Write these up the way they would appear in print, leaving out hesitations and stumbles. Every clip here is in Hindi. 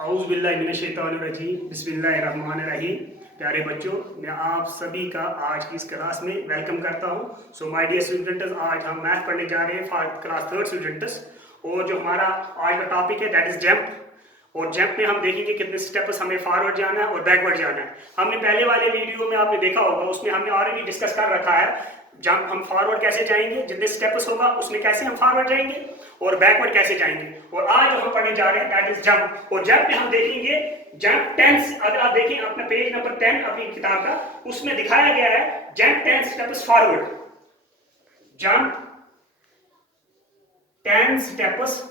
औज़ुबिल्लाहिमिनश्शैतानिर्रजीम बिस्मिल्लाहिर्रहमानिर्रहीम। प्यारे बच्चों, मैं आप सभी का आज की इस क्लास में वेलकम करता हूँ। सो माय डियर स्टूडेंट्स, आज हम मैथ पढ़ने जा रहे हैं फॉर क्लास थर्ड स्टूडेंट्स। और जो हमारा आज का टॉपिक है दैट इज जंप। और जंप में हम देखेंगे कितने स्टेप्स हमें फॉरवर्ड जाना है और बैकवर्ड जाना है। हमने पहले वाले वीडियो में आपने देखा होगा, उसमें हमने ऑलरेडी डिस्कस कर रखा है जंप हम फॉरवर्ड कैसे जाएंगे, जितने स्टेप्स होगा उसमें कैसे हम फॉरवर्ड जाएंगे और बैकवर्ड कैसे जाएंगे। और आज जो हम पढ़ने जा रहे हैं दैट इज जंप। और जंप में हम देखेंगे जंप टेंस। अगर आप देखें अपना पेज नंबर 10 अपनी किताब का, उसमें दिखाया गया है jump 10 steps forward. Jump 10 steps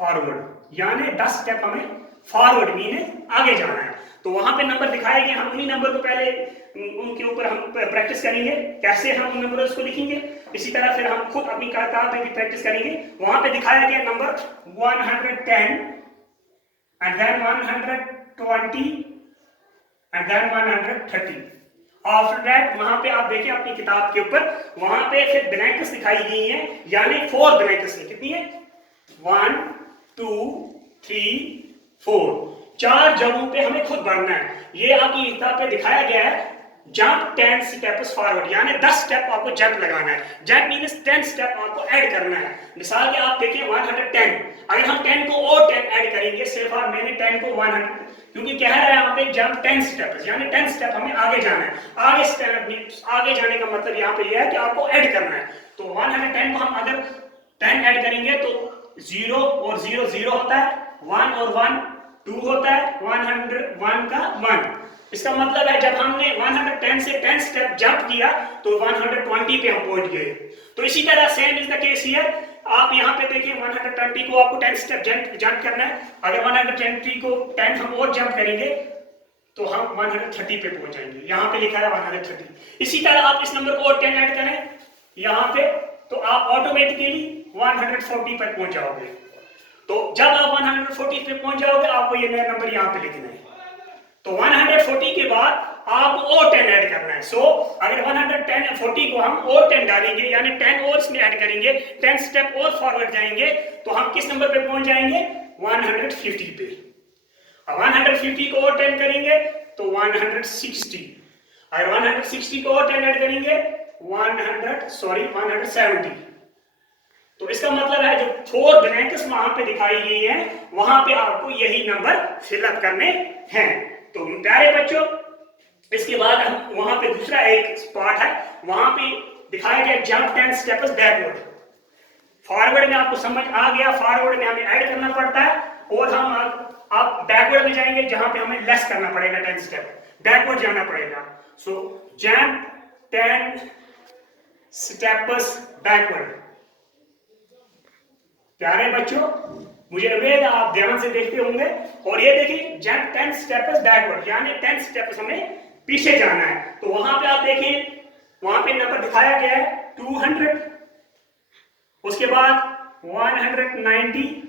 forward, यानी 10 स्टेप हमें फॉरवर्ड मीने आगे जाना है। तो वहां पे नंबर दिखाए गए, हम उन्हीं नंबर को पहले उनके ऊपर हम प्रैक्टिस करेंगे कैसे हम उन नंबर्स को लिखेंगे। इसी तरह फिर हम खुद अपनी किताब में भी प्रैक्टिस करेंगे। वहां पे दिखाया गया number 110 and then 120 and then 130। After that वहां पे आप देखें अपनी किताब के ऊपर, वहां पे फिर ब्लैंक्स दिखाई गई हैं, यानी 4 ब्लैंक्स है। कितनी है? 1 2 3 4। 4 जगहों पे हमें खुद बढ़ना है। ये आपकी किताब पे दिखाया गया है जंप 10 स्टेप्स फॉरवर्ड, यानी 10 स्टेप आपको जंप लगाना है। जंप मींस 10 स्टेप आपको ऐड करना है। मिसाल के आप देखिए 110, अगर हम 10 को और 10 ऐड करेंगे, सिर्फ और मैंने 10 को 100, क्योंकि कह रहा है यहाँ पे जंप 10 स्टेप्स, यानी 10 स्टेप हमें आगे जाना है। आगे स्टेप आगे जाने का मतलब यहाँ पे यह है कि आपको ऐड करना है। तो 110 को हम अगर 10 ऐड करेंगे तो 0 और 0 0 होता है, 1 और 1 2 होता है, 101 का 1। इसका मतलब है जब हमने 110 से 10 स्टेप जंप किया तो 120 पे हम पहुंच गए। तो इसी तरह same is the case here. आप यहाँ पे देखिए 120 को आपको 10 स्टेप जंप करना है। अगर 120 को 10 हम और जंप करेंगे तो हम 130 पे पहुंच जाएंगे। यहाँ पे लिखा है 130। इसी तरह आप इस नंबर को और 10 ऐड करें यहाँ पे, तो आप ऑटोमेटिकली 140 पर पहुंच जाओगे। तो जब आप 140 पे पहुंच जाओगे, आपको ये नया नंबर यहाँ पे लिखना है। तो 140 के बाद आपको और 10 ऐड करना है। सो अगर 140 को हम और 10 डालेंगे, यानी 10 और इसमें ऐड करेंगे, 10 स्टेप और फॉरवर्ड जाएंगे, तो हम किस नंबर पे पहुंच जाएंगे? 150 पे। अब 150 को और 10 करेंगे तो 160। अगर 160 को और 10 ऐड करेंगे 170। तो इसका मतलब है जो 4 ब्लैंक्स वहां पे दिखाई गई है, वहां पे आपको यही नंबर फिलअप करने हैं। तो प्यारे बच्चों, इसके बाद हम वहां पे दूसरा एक पार्ट है, वहां पे दिखाया गया जंप 10 स्टेप्स बैकवर्ड। फॉरवर्ड में आपको समझ आ गया, फॉरवर्ड में हमें ऐड करना पड़ता है, और हम आप बैकवर्ड में जाएंगे जहां पे हमें लेस करना पड़ेगा, 10 स्टेप बैकवर्ड जाना पड़ेगा। सो जंप 10 स्टेप्स बैकवर्ड। प्यारे बच्चों, मुझे उम्मीद है आप ध्यान से देखते होंगे। और ये देखिए जंप 10 स्टेप्स बैकवर्ड, यानी 10 स्टेप्स हमें पीछे जाना है। तो वहां पे आप देखें, वहां पे नंबर दिखाया गया है 200, उसके बाद 190,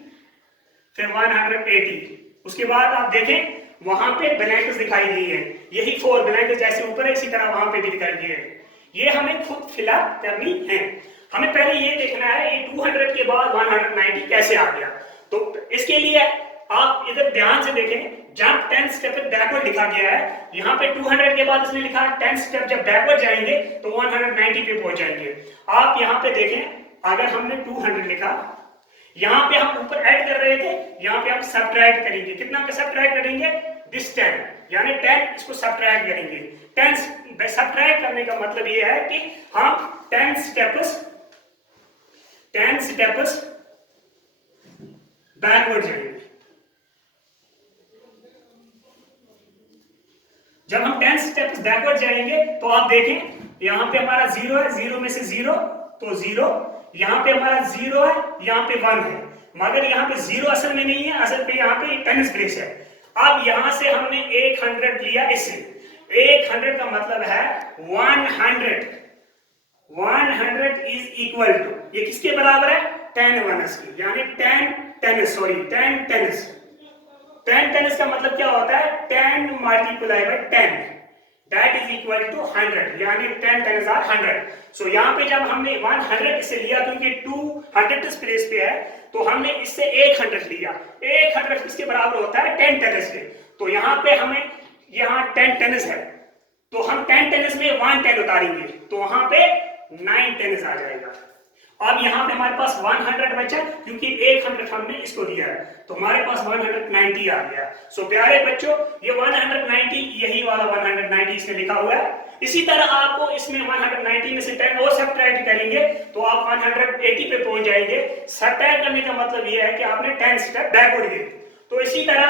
फिर 180। उसके बाद आप देखें वहां पे ब्लैंक्स दिखाई गई है, यही 4 ब्लैंक्स जैसे ऊपर है इसी तरह वहां पे भी दिखाई गई है। ये हमें खुद फिलअप करनी है। हमें पहले ये देखना है ये 200 के बाद 190 कैसे आ गया। तो इसके लिए आप इधर ध्यान से देखें, जंप 10 स्टेप बैकवर्ड लिखा गया है। यहाँ पे 200 के बाद इसने लिखा 10 स्टेप जब बैकवर्ड जाएंगे तो 190 पे पहुंच जाएंगे। आप यहाँ पे देखें, अगर हमने 200 लिखा, यहाँ पे हम ऊपर ऐड कर रहे थे, यहाँ पे हम सब्ट्रैक्ट करेंगे। कितना सब्ट्रैक्ट करेंगे? दिस 10, यानी 10 इसको सब्ट्रैक्ट करेंगे। 10 सब्ट्रैक्ट करने का मतलब ये है कि हम 10 स्टेप्स बैकवर्ड जाएंगे। जब हम 10 स्टेप्स बैकवर्ड जाएंगे तो आप देखें यहां पे हमारा 0 है, 0 में से 0 तो 0, यहां पे हमारा 0 है, यहां पे 1 है, मगर यहां पे 0 असल में नहीं है, असल पे यहां पे टेनिस प्लेस है। अब यहां से हमने 100 लिया, इससे 100 का मतलब है 100 इज इक्वल टू, ये किसके बराबर है? 10 1s की, यानी 10 टेनिस का मतलब क्या होता है? 10 multiply by 10 that is equal to 100, यानी 10 10 100। सो यहाँ पे जब हमने 100 इसे लिया, क्योंकि 200 प्लेस पे है, तो हमने इससे 100 लिया, 100 किसके बराबर होता है 10 टेनिस के। तो यहाँ पे हमें यहाँ 10 टेनिस है, तो हम 10 टेनिस में 1 10 उतारेंगे, तो वहां पे 9 टेनिस आ जाएगा। अब यहाँ पे हमारे पास 100 बचा, क्योंकि 100 हमने इसको दिया है, तो हमारे पास 190 आ गया। सो प्यारे बच्चों, ये 190 यही वाला 190 इसमें लिखा हुआ है। इसी तरह आपको इसमें 190 में से 10 और सब्ट्रैक्ट करेंगे तो आप 180 पे पहुंच जाएंगे। सब्ट्रैक्ट करने का मतलब ये है कि आपने 10 स्टेप बैकवर्ड गए। तो इसी तरह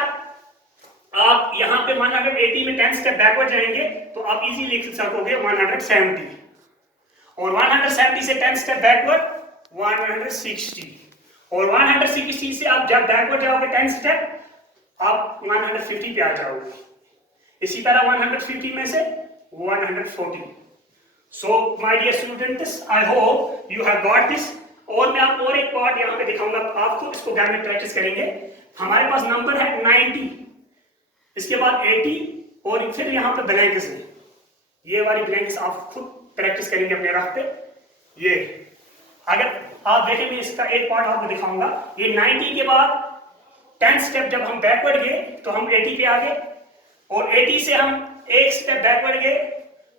आप यहाँ पे 180 में 10 स्टेप बैकवर्ड जाएंगे तो आप इजीली लिख सकोगे 170, और 170 से 10 स्टेप बैकवर्ड 160, और 160 से आप जब बैकवर्ड जाओगे 10 स्टेप आप 150 पे आ जाओगे। इसी तरह 150 में से 140। So my dear students, I hope you have got this. और मैं आपको और एक पार्ट यहाँ पे दिखाऊंगा, आप खुद इसको घर में प्रैक्टिस करेंगे। हमारे पास नंबर है 90, इसके बाद 80 और फिर यहाँ पे ब्लैंक्स है, ये वाली ब्लैंक्स आप खुद प्रैक्टिस करेंगे अपने राह पे। ये अगर आप देखें, मैं इसका एक पार्ट आपको दिखाऊंगा। ये 90 के बाद 10 स्टेप जब हम बैकवर्ड गए तो हम 80 पे आ गए, और 80 से हम एक स्टेप बैकवर्ड गए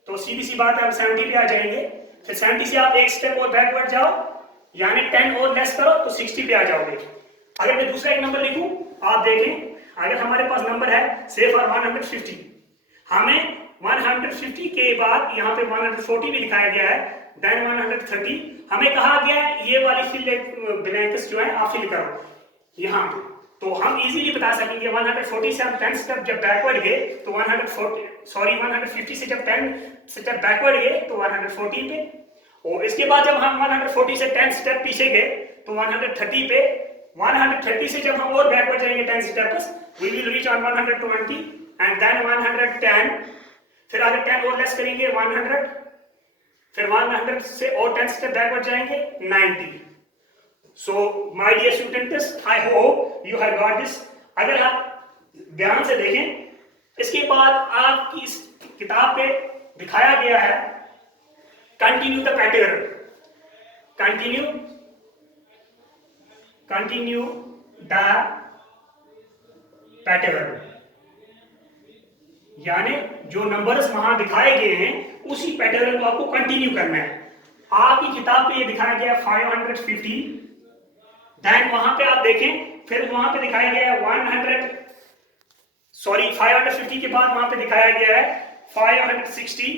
तो सीधी सी बात है हम 70 पे आ जाएंगे। फिर 70 से आप एक स्टेप और बैकवर्ड जाओ, यानी 10 और लेस करो तो 60 पे आ जाओगे। अगर मैं दूसरा एक नंबर लिखूं, आप देखें, अगर हमारे पास नंबर है से फॉर 150, हमें 150 के बाद यहाँ पे 140 भी दिखाया गया है, देन 130 हमें कहा गया है ये वाली फिल ब्लैंक्स जो है आप फिल करो यहाँ पे। तो हम इजीली बता सकेंगे 140 से हम 10 स्टेप जब बैकवर्ड गए तो 150 से जब 10 स्टेप बैकवर्ड गए तो 140 पे, और इसके बाद जब हम 140 से 10 स्टेप पीछे गए तो 130 पे। 130 से जब हम और बैकवर्ड जाएंगे 10 steps, we will reach on 120 and then 110। फिर अगर 10 और लेस करेंगे 100, फिर 100 से और 10 स्टेप बैकवर्ड जाएंगे 90। So my dear students, I hope you have got this. अगर आप ध्यान से देखें, इसके बाद आपकी इस किताब पे दिखाया गया है continue the pattern, continue the pattern, यानी जो नंबर्स वहां दिखाए गए हैं उसी पैटर्न को आपको कंटिन्यू करना है। आपकी किताब पे ये दिखाया गया 550, देन वहां पे आप देखें, फिर वहां पे दिखाया गया है 550 के बाद वहां पे दिखाया गया है 560,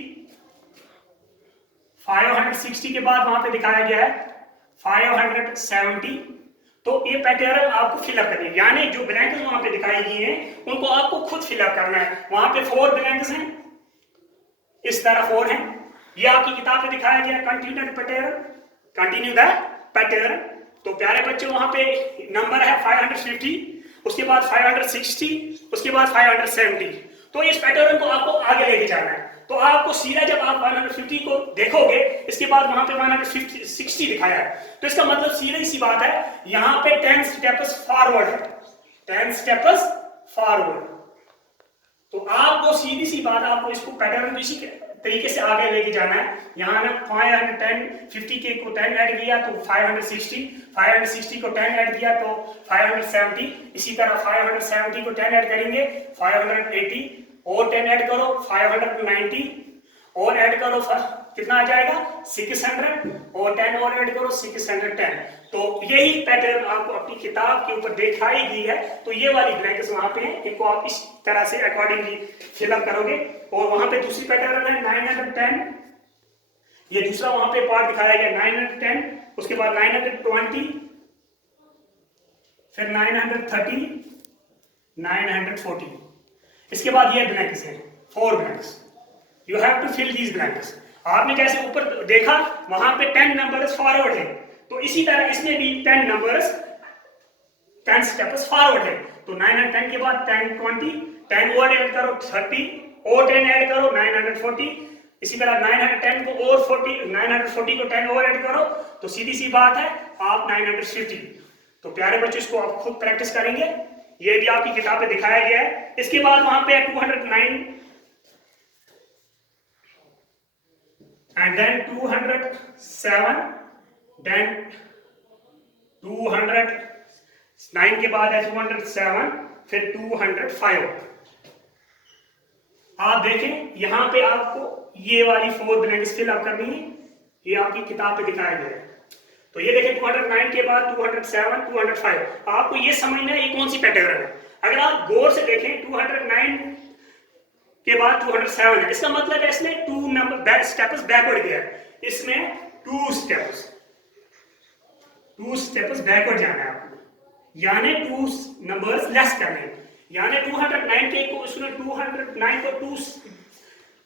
560 के बाद वहां पे दिखाया गया है 570। तो ये पैटर्न आपको फिलअप करनी है, यानी जो ब्लैंक्स वहां पे दिखाई गई हैं उनको आपको खुद फिलअप करना है। वहां पे 4 ब्लैंक्स हैं, इस तरह 4 हैं, ये आपकी किताब पे दिखाया गया कंटिन्यू द पैटर्न। तो प्यारे बच्चों, वहां पे नंबर है 550, उसके बाद 560, उसके बाद 570। तो इस पैटर्न को आपको आगे लेके जाना है। तो आपको सीधा जब आप 150 को देखोगे, इसके बाद वहां पे 160 दिखाया है, तो इसका मतलब सीधी सी बात है यहाँ पे 10 स्टेप्स फॉरवर्ड है, 10 स्टेप्स फॉरवर्ड। तो आपको सीधी सी बात, आपको इसको पैटर्न को इसी तरीके से आगे लेके जाना है। यहाँ ना 550 के को 10 ऐड किया तो 560, 560 को 10 ऐड किया तो 570, इसी तरह 570 को 10 ऐड करेंगे 580, और 10 ऐड करो 590, और ऐड करो कितना आ जाएगा 600, और 10 और ऐड करो 610। तो यही पैटर्न आपको अपनी किताब के ऊपर दिखाई गई है। तो ये वाली ब्लैंक्स वहां पे हैं, इनको आप इस तरह से अकॉर्डिंगली फिलअप करोगे। और वहां पे दूसरी पैटर्न है 910, ये दूसरा वहां पे पार्ट दिखाया गया 910, उसके बाद 920, फिर 930, 940, इसके बाद ये ब्लैंक्स हैं 4 blanks. You have to fill these blanks. आपने जैसे ऊपर देखा वहां पे 10 नंबर्स फॉरवर्ड है, तो इसी तरह इसमें भी 10 नंबर्स 10 स्टेप्स फॉरवर्ड है। तो 910 के बाद 1020, 10 और ऐड करो 30, और 10 ऐड करो 940, इसी तरह 910 को और 940 को 10 और ऐड करो तो सीधी सी बात है आप 950। तो प्यारे बच्चों, इसको आप खुद प्रैक्टिस करेंगे, ये भी आपकी किताब पे दिखाया गया है। इसके बाद वहां पे 209 and then 207, then 208, 9 के बाद है 207, फिर 205। आप देखें यहां पे आपको ये वाली 4 ब्लैंक्स फिल अप करनी है, ये आपकी किताब पे दिखाया गया है। तो ये देखें 209 के बाद 207, 205। आपको ये समझना है ये कौन सी पैटर्न है। अगर आप गौर से देखें 209 के बाद 207 है, इसका मतलब है इसमें 2 नंबर स्टेप्स बैकवर्ड गया है, इसमें 2 स्टेप्स बैकवर्ड जाना है आपको, यानी 2 नंबर्स लेस करने हैं। यानी 209 के को उसने 209 को 2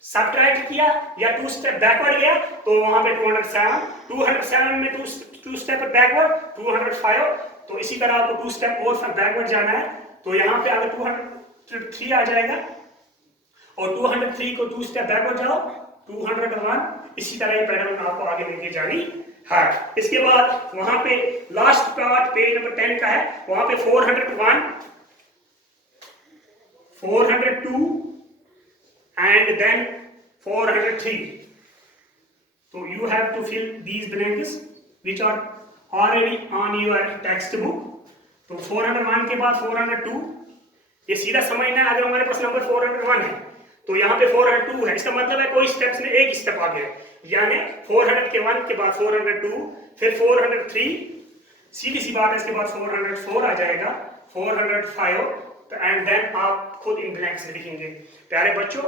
सब्ट्रैक्ट किया या 2 स्टेप बैकवर्ड गया, तो वहां पे 207 में 2 स्टेप बैकवर्ड, 205। तो इसी तरह आपको 2 स्टेप और बैकवर्ड जाना है। तो यहाँ पे अगर 203 आ जाएगा और 203 को 2 स्टेप बैकवर्ड जाओ 201। इसी तरह ये पैटर्न आपको आगे लेके जानी है। इसके बाद वहां पे लास्ट पार्ट पेज नंबर 10 का है, वहां पे 401, 402 and then 403. So you have to fill these blanks which are already on your textbook. तो 401 के बाद 402, ये सीधा समझना है। अगर हमारे पास नंबर 401 है तो यहाँ पे 402 है, इसका मतलब है कोई स्टेप्स में एक स्टेप आ गया, यानी 401 के बाद 402, फिर 403, सीधी सी बात है। इसके बाद 404 आ जाएगा, 405, एंड देन आप खुद इन ब्लैंक्स लिखेंगे। प्यारे बच्चों,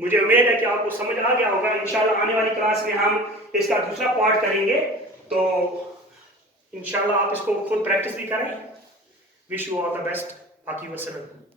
मुझे उम्मीद है कि आपको समझ आ गया होगा। इंशाल्लाह आने वाली क्लास में हम इसका दूसरा पार्ट करेंगे, तो इंशाल्लाह आप इसको खुद प्रैक्टिस भी करें। Wish you all the best. बाकी वसल्लम।